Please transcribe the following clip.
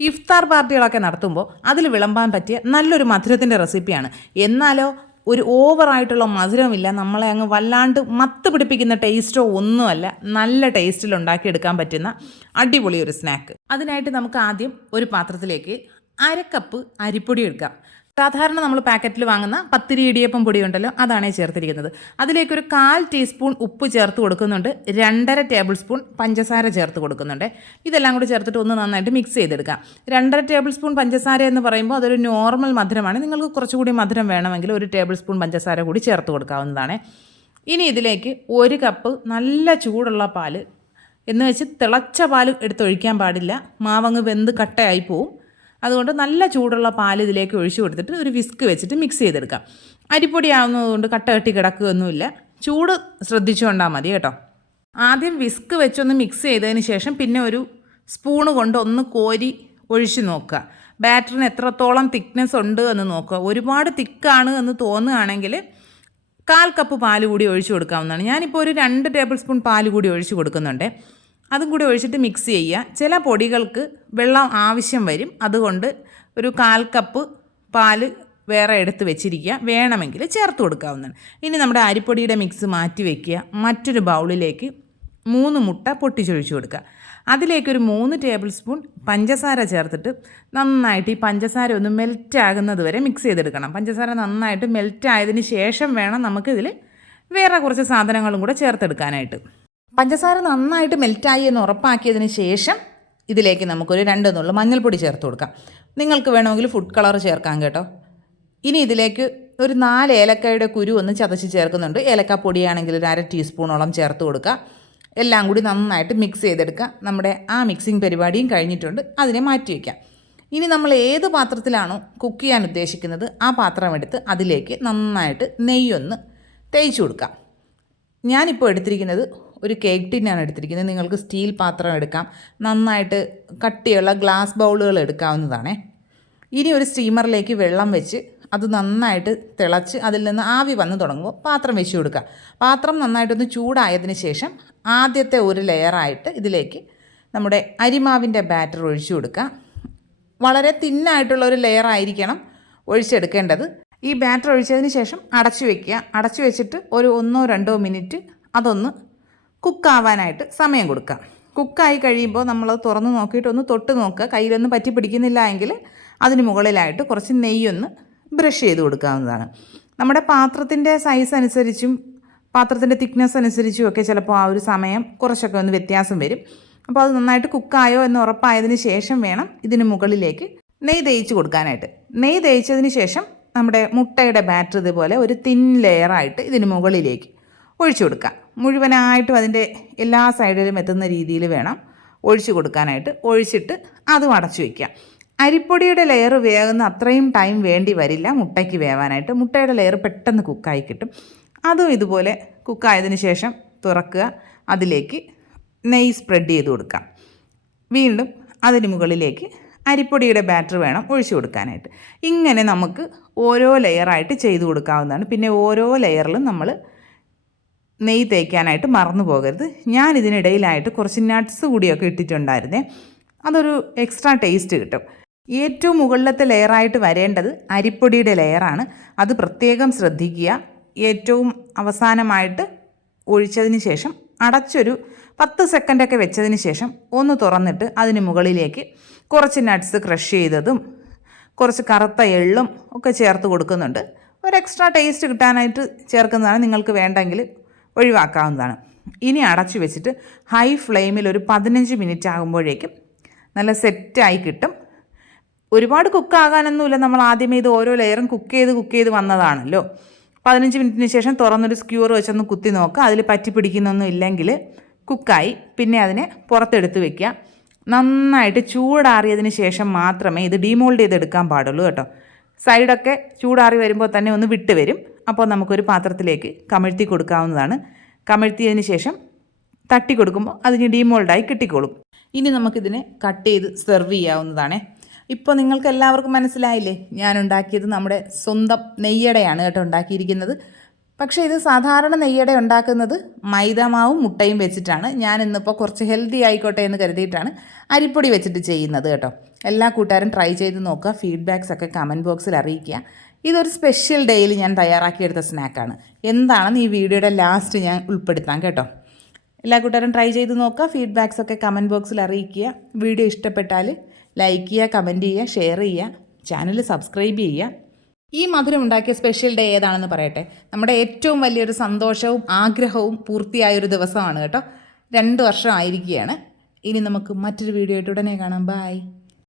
ഇഫ്താർ പാർട്ടികളൊക്കെ നടത്തുമ്പോൾ അതിൽ വിളമ്പാൻ പറ്റിയ നല്ലൊരു മധുരത്തിൻ്റെ റെസിപ്പിയാണ്. എന്നാലോ ഒരു ഓവറായിട്ടുള്ള മധുരമില്ല, നമ്മളെ അങ്ങ് വല്ലാണ്ട് മത്ത് പിടിപ്പിക്കുന്ന ടേസ്റ്റോ ഒന്നുമല്ല, നല്ല ടേസ്റ്റിൽ ഉണ്ടാക്കിയെടുക്കാൻ പറ്റുന്ന അടിപൊളി ഒരു സ്നാക്ക്. അതിനായിട്ട് നമുക്ക് ആദ്യം ഒരു പാത്രത്തിലേക്ക് 1/2 കപ്പ് അരിപ്പൊടി എടുക്കാം. സാധാരണ നമ്മൾ പാക്കറ്റിൽ വാങ്ങുന്ന പത്തിരി ഇടിയപ്പം പൊടി ഉണ്ടല്ലോ, അതാണ് ചേർത്തിരിക്കുന്നത്. അതിലേക്കൊരു 1/4 ടീസ്പൂൺ ഉപ്പ് ചേർത്ത് കൊടുക്കുന്നുണ്ട്, 2.5 ടേബിൾ സ്പൂൺ പഞ്ചസാര ചേർത്ത് കൊടുക്കുന്നുണ്ട്. ഇതെല്ലാം കൂടി ചേർത്തിട്ട് ഒന്ന് നന്നായിട്ട് മിക്സ് ചെയ്തെടുക്കാം. 2.5 ടേബിൾ സ്പൂൺ പഞ്ചസാര എന്ന് പറയുമ്പോൾ അതൊരു നോർമൽ മധുരമാണ്. നിങ്ങൾക്ക് കുറച്ചുകൂടി മധുരം വേണമെങ്കിൽ 1 ടേബിൾ സ്പൂൺ പഞ്ചസാര കൂടി ചേർത്ത് കൊടുക്കാവുന്നതാണ്. ഇനി ഇതിലേക്ക് 1 കപ്പ് നല്ല ചൂടുള്ള പാല്, എന്ന് വെച്ച് തിളച്ച പാൽ എടുത്തൊഴിക്കാൻ പാടില്ല, മാവങ്ങ് വെന്ത് കട്ടയായി പോവും. അതുകൊണ്ട് നല്ല ചൂടുള്ള പാൽ ഇതിലേക്ക് ഒഴിച്ചു കൊടുത്തിട്ട് ഒരു വിസ്ക് വെച്ചിട്ട് മിക്സ് ചെയ്തെടുക്കാം. അരിപ്പൊടി ആവുന്നതുകൊണ്ട് കട്ട കെട്ടി കിടക്കുകയൊന്നുമില്ല, ചൂട് ശ്രദ്ധിച്ചുകൊണ്ടാൽ മതി കേട്ടോ. ആദ്യം വിസ്ക് വെച്ചൊന്ന് മിക്സ് ചെയ്തതിന് ശേഷം പിന്നെ ഒരു സ്പൂണ് കൊണ്ട് ഒന്ന് കോരി ഒഴിച്ച് നോക്കുക. ബാറ്ററിന് എത്രത്തോളം തിക്നെസ് ഉണ്ട് എന്ന് നോക്കുക. ഒരുപാട് തിക്കാണ് എന്ന് തോന്നുകയാണെങ്കിൽ 1/4 കപ്പ് പാൽ കൂടി ഒഴിച്ചു കൊടുക്കാവുന്നതാണ്. ഞാനിപ്പോൾ ഒരു 2 ടേബിൾ സ്പൂൺ പാൽ കൂടി ഒഴിച്ച് കൊടുക്കുന്നുണ്ട്. അതും കൂടി ഒഴിച്ചിട്ട് മിക്സ് ചെയ്യുക. ചില പൊടികൾക്ക് വെള്ളം ആവശ്യം വരും, അതുകൊണ്ട് ഒരു 1/4 കപ്പ് പാല് വേറെ എടുത്ത് വെച്ചിരിക്കുക, വേണമെങ്കിൽ ചേർത്ത് കൊടുക്കാവുന്നതാണ്. ഇനി നമ്മുടെ അരിപ്പൊടിയുടെ മിക്സ് മാറ്റി വയ്ക്കുക. മറ്റൊരു ബൗളിലേക്ക് 3 മുട്ട പൊട്ടിച്ചൊഴിച്ച് കൊടുക്കുക. അതിലേക്കൊരു 3 ടേബിൾ സ്പൂൺ പഞ്ചസാര ചേർത്തിട്ട് നന്നായിട്ട് ഈ പഞ്ചസാര ഒന്ന് മെൽറ്റ് ആകുന്നത് വരെ മിക്സ് ചെയ്തെടുക്കണം. പഞ്ചസാര നന്നായിട്ട് മെൽറ്റ് ആയതിന് ശേഷം വേണം നമുക്കിതിൽ വേറെ കുറച്ച് സാധനങ്ങളും കൂടെ ചേർത്തെടുക്കാനായിട്ട്. പഞ്ചസാര നന്നായിട്ട് മെൽറ്റായി എന്ന് ഉറപ്പാക്കിയതിന് ശേഷം ഇതിലേക്ക് നമുക്കൊരു 2 നുള്ളു മഞ്ഞൾപ്പൊടി ചേർത്ത് കൊടുക്കാം. നിങ്ങൾക്ക് വേണമെങ്കിൽ ഫുഡ് കളർ ചേർക്കാം കേട്ടോ. ഇനി ഇതിലേക്ക് ഒരു 4 ഏലക്കായുടെ കുരു ഒന്ന് ചതച്ച് ചേർക്കുന്നുണ്ട്. ഏലക്കാപ്പൊടിയാണെങ്കിൽ ഒരു 1/2 ടീസ്പൂണോളം ചേർത്ത് കൊടുക്കുക. എല്ലാം കൂടി നന്നായിട്ട് മിക്സ് ചെയ്തെടുക്കുക. നമ്മുടെ ആ മിക്സിങ് പരിപാടിയും കഴിഞ്ഞിട്ടുണ്ട്, അതിനെ മാറ്റി വയ്ക്കാം. ഇനി നമ്മൾ ഏത് പാത്രത്തിലാണോ കുക്ക് ചെയ്യാൻ ഉദ്ദേശിക്കുന്നത് ആ പാത്രം എടുത്ത് അതിലേക്ക് നന്നായിട്ട് നെയ്യൊന്ന് തേച്ച് കൊടുക്കാം. ഞാനിപ്പോൾ എടുത്തിരിക്കുന്നത് ഒരു കേക്ക് ടിന്നാണ് എടുത്തിരിക്കുന്നത്. നിങ്ങൾക്ക് സ്റ്റീൽ പാത്രം എടുക്കാം, നന്നായിട്ട് കട്ടിയുള്ള ഗ്ലാസ് ബൗളുകൾ എടുക്കാവുന്നതാണ്. ഇനി ഒരു സ്റ്റീമറിലേക്ക് വെള്ളം വെച്ച് അത് നന്നായിട്ട് തിളച്ച് അതിൽ നിന്ന് ആവി വന്ന് തുടങ്ങുമ്പോൾ പാത്രം വെച്ച് കൊടുക്കുക. പാത്രം നന്നായിട്ടൊന്ന് ചൂടായതിന് ശേഷം ആദ്യത്തെ ഒരു ലെയറായിട്ട് ഇതിലേക്ക് നമ്മുടെ അരിമാവിൻ്റെ ബാറ്റർ ഒഴിച്ചു കൊടുക്കുക. വളരെ തിന്നായിട്ടുള്ള ഒരു ലെയറായിരിക്കണം ഒഴിച്ചെടുക്കേണ്ടത്. ഈ ബാറ്റർ ഒഴിച്ചതിന് ശേഷം അടച്ചു വയ്ക്കുക. അടച്ചു വെച്ചിട്ട് ഒരു 1-2 മിനിറ്റ് അതൊന്ന് കുക്കാവാനായിട്ട് സമയം കൊടുക്കുക. കുക്കായി കഴിയുമ്പോൾ നമ്മൾ തുറന്ന് നോക്കിയിട്ട് ഒന്ന് തൊട്ട് നോക്കുക. കയ്യിലൊന്നും പറ്റി പിടിക്കുന്നില്ല എങ്കിൽ അതിന് മുകളിലായിട്ട് കുറച്ച് നെയ്യൊന്ന് ബ്രഷ് ചെയ്ത് കൊടുക്കാവുന്നതാണ്. നമ്മുടെ പാത്രത്തിൻ്റെ സൈസ് അനുസരിച്ചും പാത്രത്തിൻ്റെ തിക്നെസ് അനുസരിച്ചും ഒക്കെ ചിലപ്പോൾ ആ ഒരു സമയം കുറച്ചൊക്കെ ഒന്ന് വ്യത്യാസം വരും. അപ്പോൾ അത് നന്നായിട്ട് കുക്കായോ എന്ന് ഉറപ്പായതിന് ശേഷം വേണം ഇതിന് മുകളിലേക്ക് നെയ്യ് തേച്ച് കൊടുക്കാനായിട്ട്. നെയ്യ് തേച്ചതിന് ശേഷം നമ്മുടെ മുട്ടയുടെ ബാറ്റർ ഇതുപോലെ ഒരു തിൻ ലെയറായിട്ട് ഇതിന് മുകളിലേക്ക് ഒഴിച്ചു കൊടുക്കുക. മുഴുവനായിട്ടും അതിൻ്റെ എല്ലാ സൈഡിലും എത്തുന്ന രീതിയിൽ വേണം ഒഴിച്ചു കൊടുക്കാനായിട്ട്. ഒഴിച്ചിട്ട് അതും അടച്ചു വയ്ക്കുക. അരിപ്പൊടിയുടെ ലെയർ വേകുന്ന അത്രയും ടൈം വേണ്ടി വരില്ല മുട്ടയ്ക്ക് വേവാനായിട്ട്. മുട്ടയുടെ ലെയർ പെട്ടെന്ന് കുക്കായി കിട്ടും. അതും ഇതുപോലെ കുക്കായതിന് ശേഷം തുറക്കുക. അതിലേക്ക് നെയ്യ് സ്പ്രെഡ് ചെയ്ത് കൊടുക്കാം. വീണ്ടും അതിന് മുകളിലേക്ക് അരിപ്പൊടിയുടെ ബാറ്റർ വേണം ഒഴിച്ചു കൊടുക്കാനായിട്ട്. ഇങ്ങനെ നമുക്ക് ഓരോ ലെയറായിട്ട് ചെയ്ത് കൊടുക്കാവുന്നതാണ്. പിന്നെ ഓരോ ലെയറിലും നമ്മൾ നെയ്യ് തേക്കാനായിട്ട് മറന്നു പോകരുത്. ഞാൻ ഇതിനിടയിലായിട്ട് കുറച്ച് നട്ട്സ് കൂടിയൊക്കെ ഇട്ടിട്ടുണ്ടായിരുന്നേ, അതൊരു എക്സ്ട്രാ ടേസ്റ്റ് കിട്ടും. ഏറ്റവും മുകളിലത്തെ ലെയറായിട്ട് വരേണ്ടത് അരിപ്പൊടിയുടെ ലെയറാണ്, അത് പ്രത്യേകം ശ്രദ്ധിക്കുക. ഏറ്റവും അവസാനമായിട്ട് ഒഴിച്ചതിന് ശേഷം അടച്ചൊരു 10 സെക്കൻഡൊക്കെ വെച്ചതിന് ശേഷം ഒന്ന് തുറന്നിട്ട് അതിന് മുകളിലേക്ക് കുറച്ച് നട്ട്സ് ക്രഷ് ചെയ്തതും കുറച്ച് കറുത്ത എള്ളും ഒക്കെ ചേർത്ത് കൊടുക്കുന്നുണ്ട്. ഒരു എക്സ്ട്രാ ടേസ്റ്റ് കിട്ടാനായിട്ട് ചേർക്കുന്നതാണ്. നിങ്ങൾക്ക് വേണ്ടെങ്കിൽ ഒഴിവാക്കാവുന്നതാണ്. ഇനി അടച്ചു വെച്ചിട്ട് ഹൈ ഫ്ലെയിമിൽ ഒരു 15 മിനിറ്റ് ആകുമ്പോഴേക്കും നല്ല സെറ്റായി കിട്ടും. ഒരുപാട് കുക്കാകാനൊന്നുമില്ല, നമ്മൾ ആദ്യമേ ഇത് ഓരോ ലെയറും കുക്ക് ചെയ്ത് വന്നതാണല്ലോ. 15 മിനിറ്റിന് ശേഷം തുറന്നൊരു സ്ക്യൂർ വെച്ചൊന്ന് കുത്തി നോക്കുക. അതിൽ പറ്റി പിടിക്കുന്നൊന്നും ഇല്ലെങ്കിൽ കുക്കായി. പിന്നെ അതിനെ പുറത്തെടുത്ത് വെക്കുക. നന്നായിട്ട് ചൂടാറിയതിന് ശേഷം മാത്രമേ ഇത് ഡീമോൾഡ് ചെയ്തെടുക്കാൻ പാടുള്ളൂ കേട്ടോ. സൈഡൊക്കെ ചൂടാറി വരുമ്പോൾ തന്നെ ഒന്ന് വിട്ട് വരും. അപ്പോൾ നമുക്കൊരു പാത്രത്തിലേക്ക് കമഴ്ത്തി കൊടുക്കാവുന്നതാണ്. കമഴ്ത്തിയതിന് ശേഷം തട്ടി കൊടുക്കുമ്പോൾ അതിന് ഡീമോൾഡായി കിട്ടിക്കോളും. ഇനി നമുക്കിതിനെ കട്ട് ചെയ്ത് സെർവ് ചെയ്യാവുന്നതാണ്. ഇപ്പോൾ നിങ്ങൾക്ക് എല്ലാവർക്കും മനസ്സിലായില്ലേ, ഞാൻ ഉണ്ടാക്കിയത് നമ്മുടെ സ്വന്തം നെയ്യടയാണ് കേട്ടോ ഉണ്ടാക്കിയിരിക്കുന്നത്. പക്ഷേ ഇത് സാധാരണ നെയ്യട ഉണ്ടാക്കുന്നത് മൈദാമാവും മുട്ടയും വെച്ചിട്ടാണ്. ഞാൻ ഇന്നിപ്പോൾ കുറച്ച് ഹെൽത്തി ആയിക്കോട്ടെ എന്ന് കരുതിയിട്ടാണ് അരിപ്പൊടി വെച്ചിട്ട് ചെയ്യുന്നത് കേട്ടോ. എല്ലാ കൂട്ടുകാരും ട്രൈ ചെയ്ത് നോക്കുക, ഫീഡ്ബാക്സ് ഒക്കെ കമൻറ്റ് ബോക്സിൽ അറിയിക്കുക. ഇതൊരു സ്പെഷ്യൽ ഡേയിൽ ഞാൻ തയ്യാറാക്കിയെടുത്ത സ്നാക്കാണ്. എന്താണെന്ന് ഈ വീഡിയോയുടെ ലാസ്റ്റ് ഞാൻ ഉൾപ്പെടുത്താം കേട്ടോ. എല്ലാ കൂട്ടുകാരും ട്രൈ ചെയ്ത് നോക്കുക, ഫീഡ്ബാക്സ് ഒക്കെ കമൻറ്റ് ബോക്സിൽ അറിയിക്കുക. വീഡിയോ ഇഷ്ടപ്പെട്ടാൽ ലൈക്ക് ചെയ്യുക, കമൻറ്റ് ചെയ്യുക, ഷെയർ ചെയ്യുക, ചാനൽ സബ്സ്ക്രൈബ് ചെയ്യുക. ഈ മധുരം ഉണ്ടാക്കിയ സ്പെഷ്യൽ ഡേ ഏതാണെന്ന് പറയട്ടെ. നമ്മുടെ ഏറ്റവും വലിയൊരു സന്തോഷവും ആഗ്രഹവും പൂർത്തിയായൊരു ദിവസമാണ് കേട്ടോ. 2 വർഷം ആയിരിക്കുകയാണ്. ഇനി നമുക്ക് മറ്റൊരു വീഡിയോ ആയിട്ട് ഉടനെ കാണാം. ബൈ.